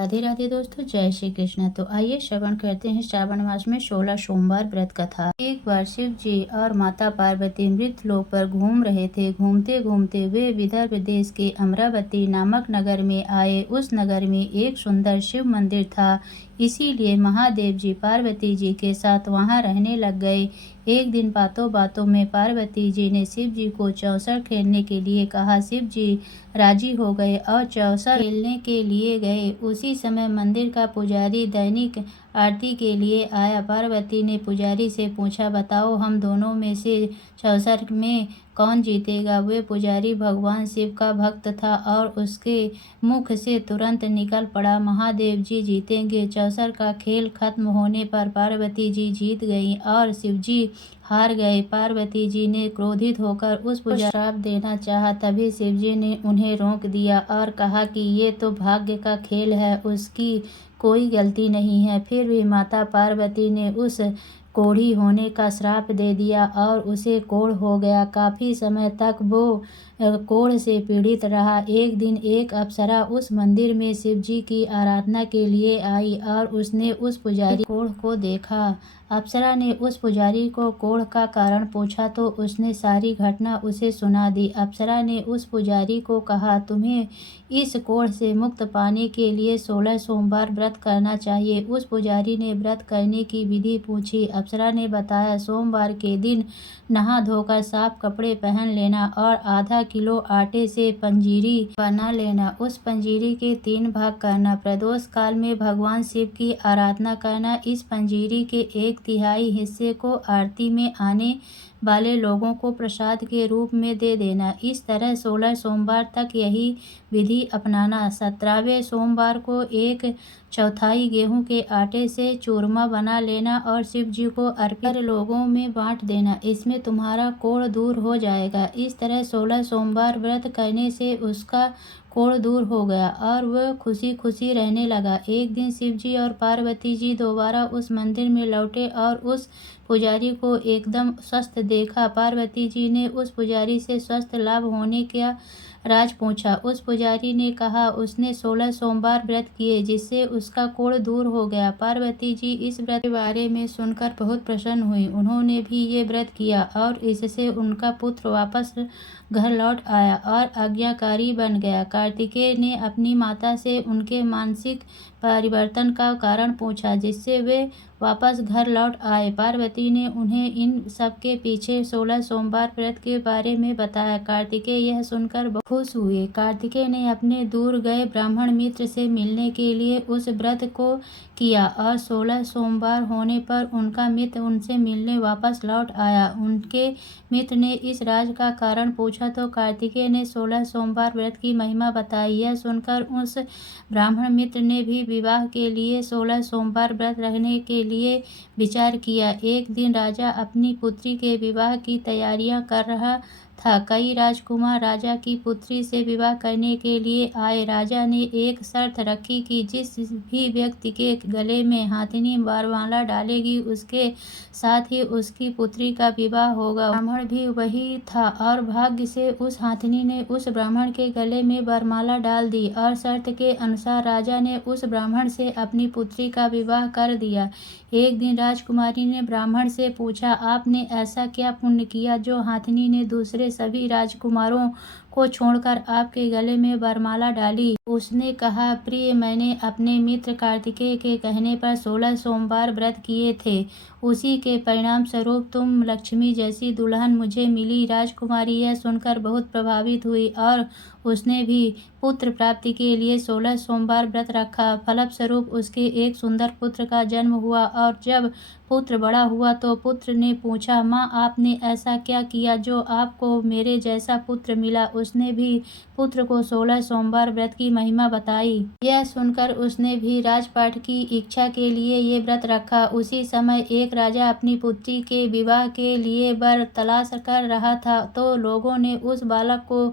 राधे राधे दोस्तों, जय श्री कृष्ण। तो आइए श्रवण करते हैं श्रावण मास में 16 सोमवार व्रत कथा। एक बार शिव जी और माता पार्वती मृत लोक पर घूम रहे थे। घूमते घूमते वे विदर्भ देश के अमरावती नामक नगर में आए। उस नगर में एक सुंदर शिव मंदिर था, इसीलिए महादेव जी पार्वती जी के साथ वहां रहने लग गए। एक दिन बातों बातों में पार्वती जी ने शिव जी को चौसर खेलने के लिए कहा। शिव जी राजी हो गए और चौसर खेलने के लिए गए। उसी समय मंदिर का पुजारी दैनिक आरती के लिए आया। पार्वती ने पुजारी से पूछा, बताओ हम दोनों में से चौसर में कौन जीतेगा। वे पुजारी भगवान शिव का भक्त था और उसके मुख से तुरंत निकल पड़ा, महादेव जी जीतेंगे। चौसर का खेल खत्म होने पर पार्वती जी जीत गईं और शिव जी हार गए। पार्वती जी ने क्रोधित होकर उस पुजारी को श्राप देना चाहा, तभी शिव जी ने उन्हें रोक दिया और कहा कि ये तो भाग्य का खेल है, उसकी कोई गलती नहीं है। फिर भी माता पार्वती ने उस कोढ़ी होने का श्राप दे दिया और उसे कोढ़ हो गया। काफी समय तक वो कोढ़ से पीड़ित रहा। एक दिन एक अप्सरा उस मंदिर में शिव जी की आराधना के लिए आई और उसने उस पुजारी कोढ़ को देखा। अप्सरा ने उस पुजारी को कोढ़ का कारण पूछा तो उसने सारी घटना उसे सुना दी। अप्सरा ने उस पुजारी को कहा, तुम्हें इस कोढ़ से मुक्त पाने के लिए 16 सोमवार व्रत करना चाहिए। उस पुजारी ने व्रत करने की विधि पूछी। अप्सरा ने बताया, सोमवार के दिन नहा धोकर साफ कपड़े पहन लेना और आधा किलो आटे से पंजीरी बना लेना। उस पंजीरी के 3 भाग करना। प्रदोष काल में भगवान शिव की आराधना करना। इस पंजीरी के 1/3 हिस्से को आरती में आने वाले लोगों को प्रसाद के रूप में दे देना। इस तरह 16 सोमवार तक यही विधि अपनाना। 17वें सोमवार को 1/4 गेहूं के आटे से चूरमा बना लेना और शिव जी को अर्पित कर लोगों में बांट देना। इसमें तुम्हारा कोढ़ दूर हो जाएगा। इस तरह 16 सोमवार व्रत करने से उसका कोढ़ दूर हो गया और वह खुशी खुशी रहने लगा। एक दिन शिव जी और पार्वती जी दोबारा उस मंदिर में लौटे और उस पुजारी को एकदम स्वस्थ देखा। पार्वती जी ने उस पुजारी से स्वस्थ लाभ होने का राज पूछा। उस पुजारी ने कहा उसने 16 सोमवार व्रत किए जिससे उसका कोढ़ दूर हो गया। पार्वती जी इस व्रत के बारे में सुनकर बहुत प्रसन्न हुई। उन्होंने भी ये व्रत किया और इससे उनका पुत्र वापस घर लौट आया और आज्ञाकारी बन गया। कार्तिकेय ने अपनी माता से उनके मानसिक परिवर्तन का कारण पूछा जिससे वे वापस घर लौट आए। पार्वती ने उन्हें इन सब के पीछे 16 सोमवार व्रत के बारे में बताया। कार्तिकेय यह सुनकर बहुत खुश हुए। कार्तिकेय ने अपने दूर गए ब्राह्मण मित्र से मिलने के लिए उस व्रत को किया और 16 सोमवार होने पर उनका मित्र उनसे मिलने वापस लौट आया। उनके मित्र ने इस राज का कारण पूछा तो कार्तिकेय ने 16 सोमवार व्रत की महिमा बताई। यह सुनकर उस ब्राह्मण मित्र ने भी विवाह के लिए 16 सोमवार व्रत रखने के लिए विचार किया। एक दिन राजा अपनी पुत्री के विवाह की तैयारियां कर रहा था। कई राजकुमार राजा की पुत्री से विवाह करने के लिए आए। राजा ने एक शर्त रखी कि जिस भी व्यक्ति के गले में हाथिनी वरमाला डालेगी उसके साथ ही उसकी पुत्री का विवाह होगा। ब्राह्मण भी वही था और भाग्य से उस हाथिनी ने उस ब्राह्मण के गले में वरमाला डाल दी और शर्त के अनुसार राजा ने उस ब्राह्मण से अपनी पुत्री का विवाह कर दिया। एक दिन राजकुमारी ने ब्राह्मण से पूछा, आपने ऐसा क्या पुण्य किया जो हाथिनी ने दूसरे सभी राजकुमारों को छोड़कर आपके गले में वरमाला डाली। उसने कहा, प्रिय, मैंने अपने मित्र कार्तिकेय के कहने पर 16 सोमवार व्रत किए थे। उसी के परिणाम स्वरूप तुम लक्ष्मी जैसी दुल्हन मुझे मिली। राजकुमारी यह सुनकर बहुत प्रभावित हुई और उसने भी पुत्र प्राप्ति के लिए 16 सोमवार व्रत रखा। फलस्वरूप उसके एक सुंदर पुत्र का जन्म हुआ और जब पुत्र बड़ा हुआ तो पुत्र ने पूछा, माँ, आपने ऐसा क्या किया जो आपको मेरे जैसा पुत्र मिला। उसने भी पुत्र को 16 सोमवार व्रत की महिमा बताई। यह सुनकर उसने भी राजपाट की इच्छा के लिए ये व्रत रखा। उसी समय एक राजा अपनी पुत्री के विवाह के लिए वर तलाश कर रहा था तो लोगों ने उस बालक को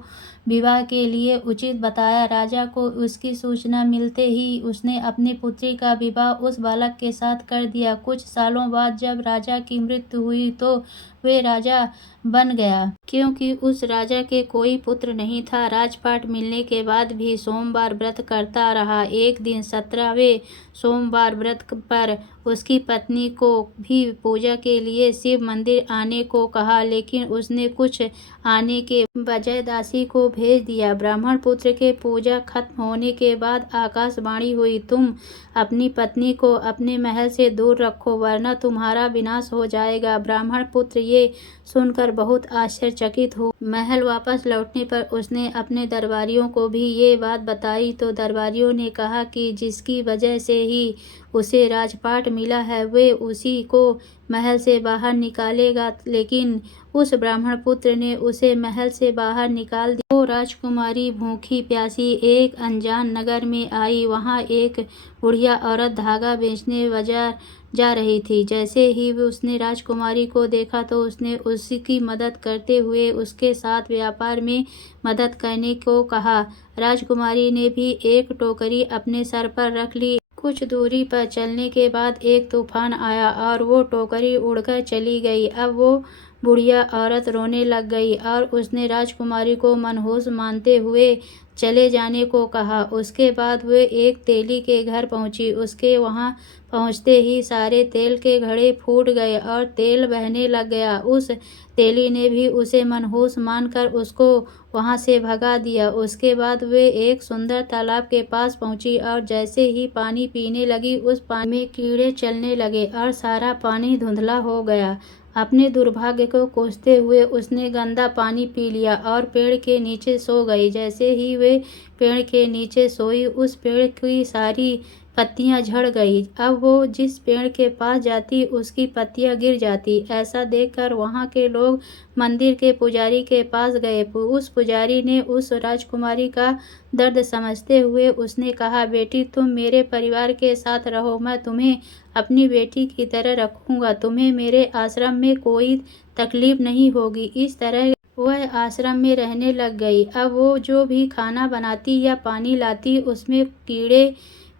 विवाह के लिए उचित बताया। राजा को उसकी सूचना मिलते ही उसने अपनी पुत्री का विवाह उस बालक के साथ कर दिया। कुछ सालों बाद जब राजा की मृत्यु हुई तो वे राजा बन गया, क्योंकि उस राजा के कोई पुत्र नहीं था। राजपाट मिलने के बाद भी सोमवार व्रत करता रहा। एक दिन 17वें सोमवार व्रत पर उसकी पत्नी को भी पूजा के लिए शिव मंदिर आने को कहा, लेकिन उसने कुछ आने के बजाय दासी को भेज दिया। ब्राह्मण पुत्र के पूजा खत्म होने के बाद आकाशवाणी हुई, तुम अपनी पत्नी को अपने महल से दूर रखो, वरना तुम्हारा विनाश हो जाएगा। ब्राह्मण पुत्र ये सुनकर बहुत आश्चर्यचकित हो। महल वापस लौटने पर उसने अपने दरबारियों को भी ये बात बताई तो दरबारियों ने कहा कि जिसकी वजह से ही उसे राजपाट मिला है वे उसी को महल से बाहर निकालेगा, लेकिन उस ब्राह्मण पुत्र ने उसे महल से बाहर निकाल दिया। वो राजकुमारी भूखी प्यासी एक अनजान नगर में आई। वहाँ एक बुढ़िया औरत धागा बेचने बाजार जा रही थी। जैसे ही उसने राजकुमारी को देखा तो उसने उसकी मदद करते हुए उसके साथ व्यापार में मदद करने को कहा। राजकुमारी ने भी एक टोकरी अपने सर पर रख ली। कुछ दूरी पर चलने के बाद एक तूफान आया और वो टोकरी उड़कर चली गई। अब वो बुढ़िया औरत रोने लग गई और उसने राजकुमारी को मनहूस मानते हुए चले जाने को कहा। उसके बाद वे एक तेली के घर पहुंची। उसके वहां पहुंचते ही सारे तेल के घड़े फूट गए और तेल बहने लग गया। उस तेली ने भी उसे मनहूस मानकर उसको वहां से भगा दिया। उसके बाद वे एक सुंदर तालाब के पास पहुंची और जैसे ही पानी पीने लगी उस पानी में कीड़े चलने लगे और सारा पानी धुंधला हो गया। अपने दुर्भाग्य को कोसते हुए उसने गंदा पानी पी लिया और पेड़ के नीचे सो गई। जैसे ही वे पेड़ के नीचे सोई उस पेड़ की सारी पत्तियां झड़ गई। अब वो जिस पेड़ के पास जाती उसकी पत्तियां गिर जाती। ऐसा देखकर वहां के लोग मंदिर के पुजारी के पास गए। उस पुजारी ने उस राजकुमारी का दर्द समझते हुए उसने कहा, बेटी तुम मेरे परिवार के साथ रहो, मैं तुम्हें अपनी बेटी की तरह रखूंगा, तुम्हें मेरे आश्रम में कोई तकलीफ नहीं होगी। इस तरह वह आश्रम में रहने लग गई। अब वो जो भी खाना बनाती या पानी लाती उसमें कीड़े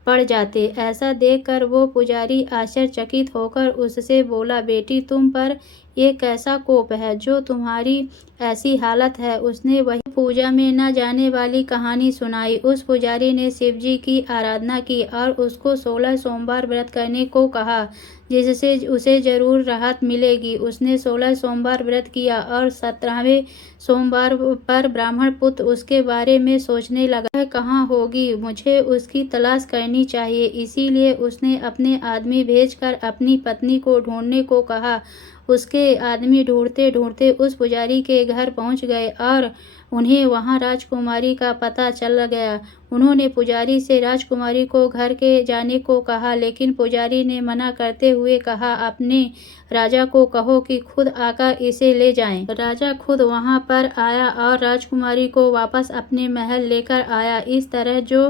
पड़ जाते। ऐसा देखकर वो पुजारी आश्चर्यचकित होकर उससे बोला, बेटी तुम पर ये कैसा कोप है जो तुम्हारी ऐसी हालत है। उसने वही पूजा में न जाने वाली कहानी सुनाई। उस पुजारी ने शिवजी की आराधना की और उसको 16 सोमवार व्रत करने को कहा, जिससे उसे जरूर राहत मिलेगी। उसने 16 सोमवार व्रत किया और 17वें सोमवार पर ब्राह्मण पुत्र उसके बारे में सोचने लगा, वह कहाँ होगी, मुझे उसकी तलाश करनी चाहिए। इसीलिए उसने अपने आदमी भेजकर अपनी पत्नी को ढूंढने को कहा। उसके आदमी ढूंढते ढूंढते उस पुजारी के घर पहुंच गए और उन्हें वहां राजकुमारी का पता चल गया। उन्होंने पुजारी से राजकुमारी को घर के जाने को कहा, लेकिन पुजारी ने मना करते हुए कहा, अपने राजा को कहो कि खुद आकर इसे ले जाएं। राजा खुद वहां पर आया और राजकुमारी को वापस अपने महल लेकर आया। इस तरह जो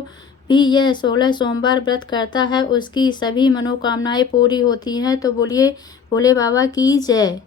भी यह 16 सोमवार व्रत करता है उसकी सभी मनोकामनाएं पूरी होती हैं। तो बोलिए भोले बाबा की जय।